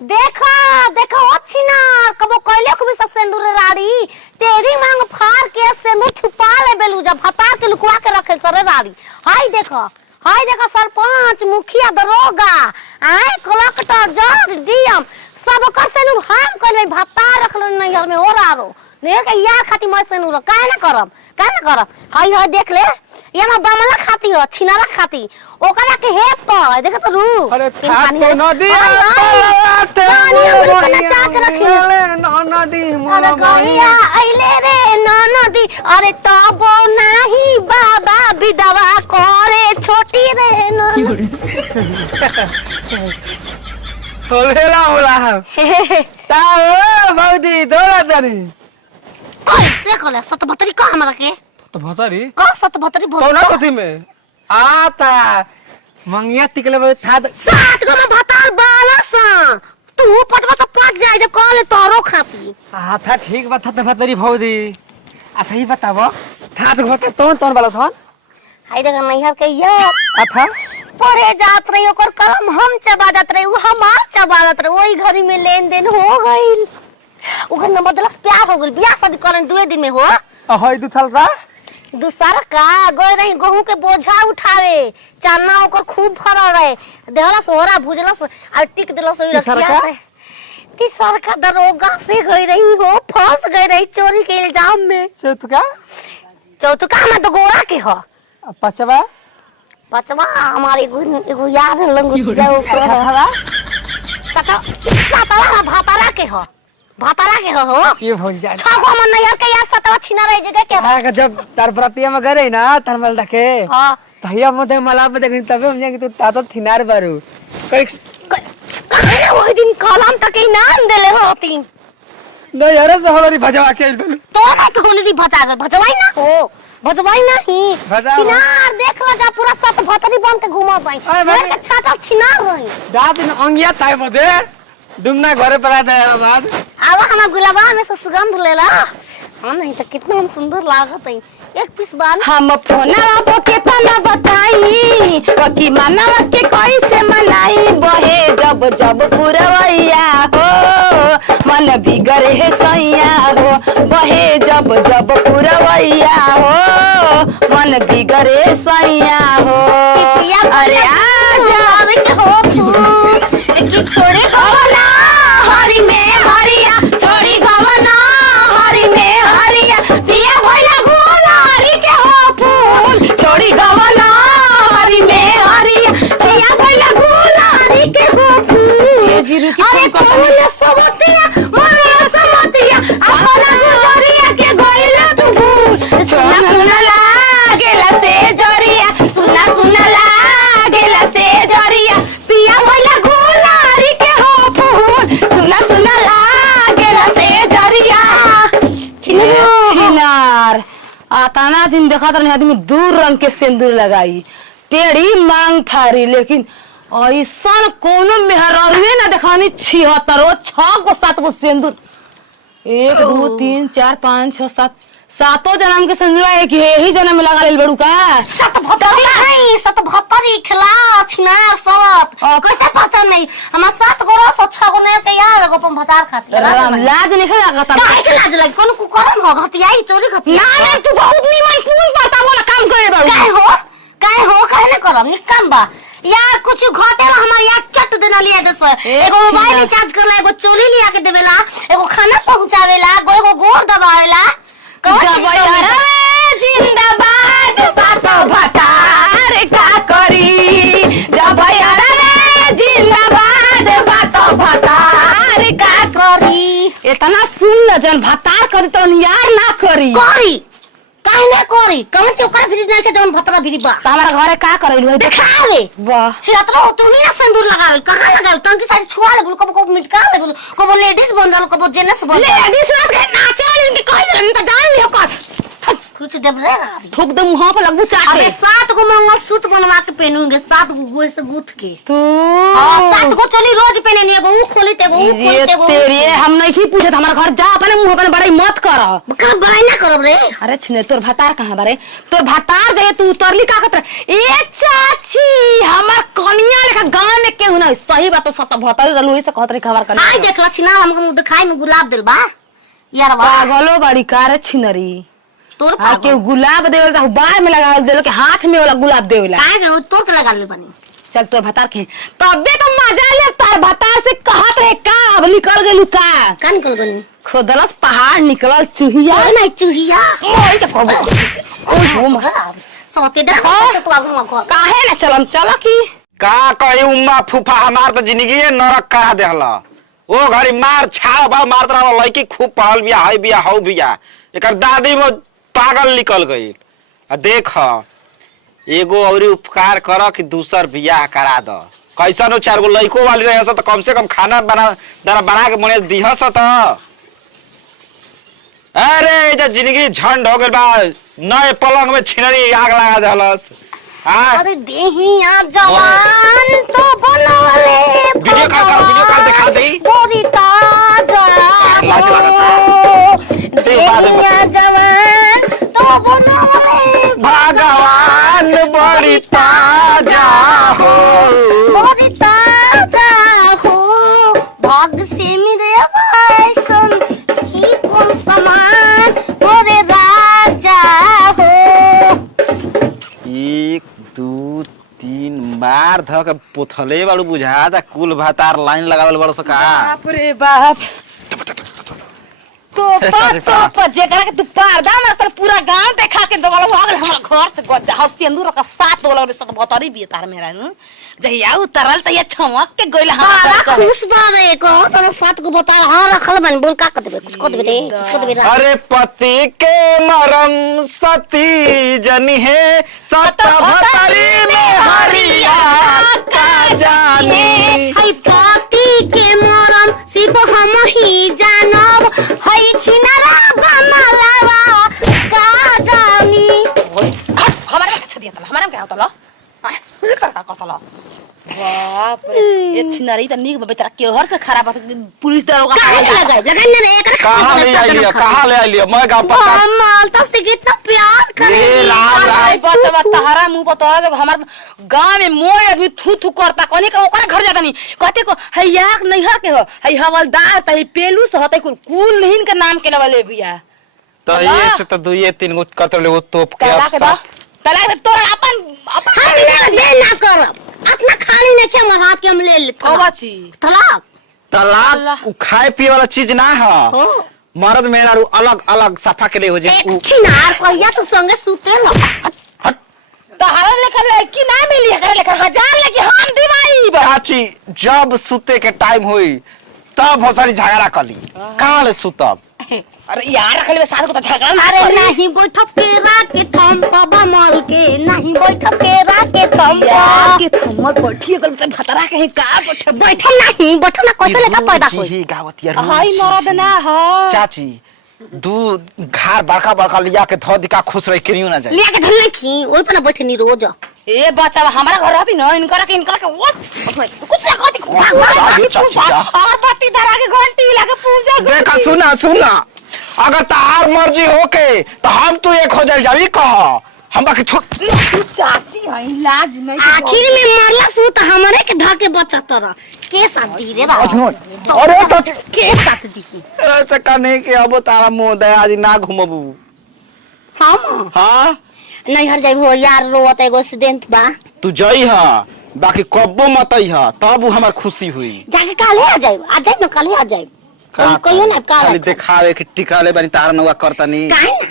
देखा देखा अच्छी ना कबो कहले को भी सिंदूर राड़ी तेरी मांग फाड़ के सिंदूर छुपा ले बेलू जब भतार के लुकवा के रखे सरे राड़ी। हाय देखा सरपंच मुखिया दरोगा आए कलेक्टर जज डीएम सब कर सिंदूर हम कहले भतार रखल नहीं घर में और आरो ने के यार खाती मैं सिंदूर काहे ना करब हाय हाय देख ले ये ना बमला खाती हो छिनारा खाती ओकरा के हे प देख तो रू अरे खात नदी नदी अरे गैया आइले रे नदी अरे तब नाही बाबा विधवा करे छोटी रे होलेला होला ता ओ भौजी दोला तनी ओए देखले सतभतरी का हमरा के तो भसारी का सतभतरी कौना कथी में आता मंगिया टिकले बे था सात गो में भतार बालस तू पटवा तो पट जाए जे कॉल तोरो खाती था ठीक बात था भतरी भौजी अच्छा ही बताबो था तो भते तोन वाला थन हाय देख नैहर के यार अच्छा पढ़े जात रही ओकर कलम हम चबा जात रही वो हमार चबा जात रही वही घरी में लेन देन हो गइल ओकर न बदलस प्यार हो गइल बियाह शादी करन 2 दिन में हो हई दू साल का दूसर का गए रही गेहूं के बोझा उठावे चना ओकर खूब फरल रहे देहला सोहरा भुजलस और टिक दिलस ओई रखिया से तीसर का दरोगा से गई रही हो फंस गई रही चोरी के इल्जाम में चौथका में तो गोरा के हो पचवा हमारे एगो यार लंगू जाओ सता भातारा के हो ये भौजी जा छगो मन यार के यार सतवा छिना रही जगह के हां जब तार प्रतिया में गरे ना थर्मल रखे हां तहिया मोते मला पे देखनी तबे हम जाके तू तातो थिनार बारू कहे वो दिन कलम तक ही नाम देले होती नहीं यार से हमारी भजवा के बोलू तो ना तो होली भजवाई नहीं छिनार देख लो जा पूरा सत भतरी बन के घुमा जाई मेरे के छाता छिनार रही रात में अंगिया ताई बदे दुमना घरे पर आता है बाद आवा हम गुलाबा में से सुगंध लेला हां नहीं तो कितना हम सुंदर लागत है एक पीस बाल हम फोनवा पे केतना बताई पकी मनवा के कैसे मनाई बहे जब जब पुरवैया हो मन बिगड़े है सैया हो बहे जब जब पुरवैया हो मन बिगड़े सैया हो अरे अरे के हो कि छोड़े गवना हरी में हरिया छोड़ी गवना हरी में हरिया पिया भइला गुलारी के हो फूल छोड़ी गवना हरी में हरिया पिया भइला गुलारी के हो फूल ये जीरू की अरे कौन सबतिया मोरे सबतिया अपना गुलारिया के गइला तू भूल सुना लागेला से जरिया सुना लागेला से जरिया पिया भइला गुलारी के हो फूल सुना लागेला से जरिया छिनार आताना दिन देखा था आदमी दूर रंग के सिंदूर लगाई टेढ़ी मांग फारी लेकिन ऐसा कोनो मेहरारुए ना देखानी 76 6 गो 7 गो सिंदूर 1 2 3 4 5 6 7 सातों जन्म के सिंदूर एक ही जन्म में लगा लेल बड़ू का सतभतरी खिला छिनार सवत कैसे पहचान नहीं हमार 7 गो 6 गो ने के यार एगो पम भतार खाती राम लाज नहीं लगा ता काहे के लाज लगी कोनो कुकरम हो घटियाई चोरी खतिया ना तू बहुत नीमन फूल पड़ता बोला काम करे बड़ू काहे ना करम निकम बा यार कुछ घटेला हमार यार चट देना लिया दे एगो मोबाइल रिचार्ज करला एगो चोली लिया के देवेला एगो खाना पहुंचावेला एगो गोड़ दबावेला जब यार जिंदाबाद बातो भतार का करी जब यार जिंदाबाद बातो भतार का करी इतना सुन ल जन भतार करी तो यार ना करी काहे ना करी कौन चोकर फिरी नहीं के जौन भतरा फिरी बा हमारा घरे का करैल होय देखावे वाह छिरतलो तुम ही ना सिंदूर लगावे कहां लगावे तंकी सारी छुआ ले कबो मिटका ले कबो लेडीज बन जालो कबो जेंट्स बन लेडीज रात के नाचे वाली के कह रही त जान लियो कर कुछ देब रे राड़ी। थूक दे मुंह पे लगबू चाटे। अरे 7 गो मंगलसूत्र बनवा के पहनूंगे, 7 गो गोए से गूंथ के। तू हां 7 गो चोली रोज पहनेनी, एगो ऊ खोली ते एगो ऊ खोली ये ते एगो तेरे हम नहीं की पूछत हमार घर जा अपने मुंह पे बड़ाई मत कर। बकरा बड़ाई ना करब रे। अरे छिने तोर भतार कहां बारे? तोर भतार दे तू उतरली का खतर। ए चाची हमर कनिया लेखा गांव में केहू नहीं। सही बात तो सत भतार रलुई से कहत रे खबर कनिया। हाय देख लछी ना हमको मुंह दिखाई में गुलाब दिल बा यार बा। पागलो बड़ी कार छिनरी। तोर आ के गुलाब देवल त बार में लगा देलो के हाथ में वाला गुलाब देवला। काहे के तोर के लगा ले बनी। चल तोर भतार के तबे तो मजा ले तार भतार से कहत रे का अब निकल गेलू का। का निकल गनी? खोदलस पहाड़ निकलल चुहिया। ओए नहीं चूहिया। ओए के कहबो। ओए हो मा सोते देख तो तू अब घर काहे ना चलम चलो की का कही उम्मा फूफा हमार तो जिंदगी नरक करा देहला। ओ घड़ी मार छाड़ बा मारत रहा लड़की खूब पढ़ल बिया हाई बिया हौ बिया एकर दादी में पागल निकल गई। आ देख एगो औरी उपकार कर कि दूसर बियाह करा द। कैसन 4 गो लड़को वाली रहे तो कम से कम खाना बना के मने दिहस त। अरे जे जिंदगी झंड हो गइल बा नए पलंग में छिनरी आग लगा देहलस। अरे देहिया जवान तो बनवले वीडियो कॉल दिखा दे। बोरी ताजा लाज लगता। देहिया जवान तो बनवले भगवान बड़ी ताजा हो। बोरी ताजा हो। भाग से मेरे भाईसन की कौन समान बोरे राजा हो। 1 2 3 मार धक पोथले बाड़ू बुझा दा कुल भातार लाइन लगावल बड़ सका। बाप रे बाप तो जेकरा के तू पर्दा में पूरा गांव देखा के दवल हो गल हमरा घर से गजा हाउ सिंदूर का 7 डॉलर में सब भतरी भी तार मेरा नु जहिया उतरल त ये छमक के गइल हमरा खुश बारे को तो 7 गो बता हां रखल बन बोल का कर देबे कुछ कर देबे रे कुछ कर देबे। अरे पति के मरम सती जनी है सत भतरी में हरिया का जाने। हई पति के मरम सिर्फ हम ही जानब हई छिनरा बमलावा का जानी। हमारे अच्छा दिया तला हमारे क्या होता ला का करतला। बाप रे ये छिनरी त नीक बेचारा के हर से खराब पुलिस दरोगा लगाई ने एकरा कहां ले आई लिया मैं गांव पर माल तो से कितना प्यार ये लाल करे। बचवा तहरा मुंह पर तोरा जब हमार गांव में मोय आदमी थू थू करता कोनी का ओकरा घर जाता नहीं कहते को है यार नैहर के हो है हवलदार त पेलू से होते कुल नहीं के नाम के नवले बिया तो ये से तो 2-3 गो कतले वो तोप के अब साथ तला तोरा अपन हम ले ना करब अपना खाली नहीं के हमर हाथ के हम ले ले बाची तलाक तलाक उ खाए पिए वाला चीज ना है। हो मर्द मेहरारू अलग अलग सफा के लिए हो जाए। छिनार कहिया तू संगे सुते ल तहरा लेकर लड़की ना मिली है लेकर 1000 लेके हम दिवाई चाची जब सुते के टाइम हुई तब भोसड़ी झगड़ा कली कहां ले सुतब। अरे यार रखले में साथ को तो झगड़ा ना अरे नहीं बैठब के राके थम पाबा माल के नहीं बैठब के राके थम के थमर बैठी गल त भतरा कहीं का बैठे बैठल नहीं बैठल ना कैसे लेका पैदा होई। जी गावतिया हाय मर्द ना हो चाची दू घर बड़का बड़का लिया के धो दिका खुश रह क्यों ना जाए। लिया के धल की ओइ पर ना बैठे नी रोज। ए बच्चा हमारा घर रहती ना इनकरा के कुछ ना कहती और पति धरा के घंटी लगे पूजा देखा सुना अगर तार मर्जी होके तो हम तू एक हो जाए जावी कह हम बाकी छोड़ चाची है लाज नहीं आखिर में मरला सु त हमरे के धके बचत रह के साथ दी रे अरे तो के साथ दी ऐसे करने के अब तारा मुंह दे आज ना घुमबू हम हां नहीं हर जाई हो यार रोत एगो एक्सीडेंट बा तू जई हां बाकी कब्बो मत आई हां तब हमार खुशी हुई। जाके काले आ जाई आ जाई न काले आ जाई कहियो ना काले खाली दिखावे कि टिका ले बनी तारा नवा करता नहीं काहे ना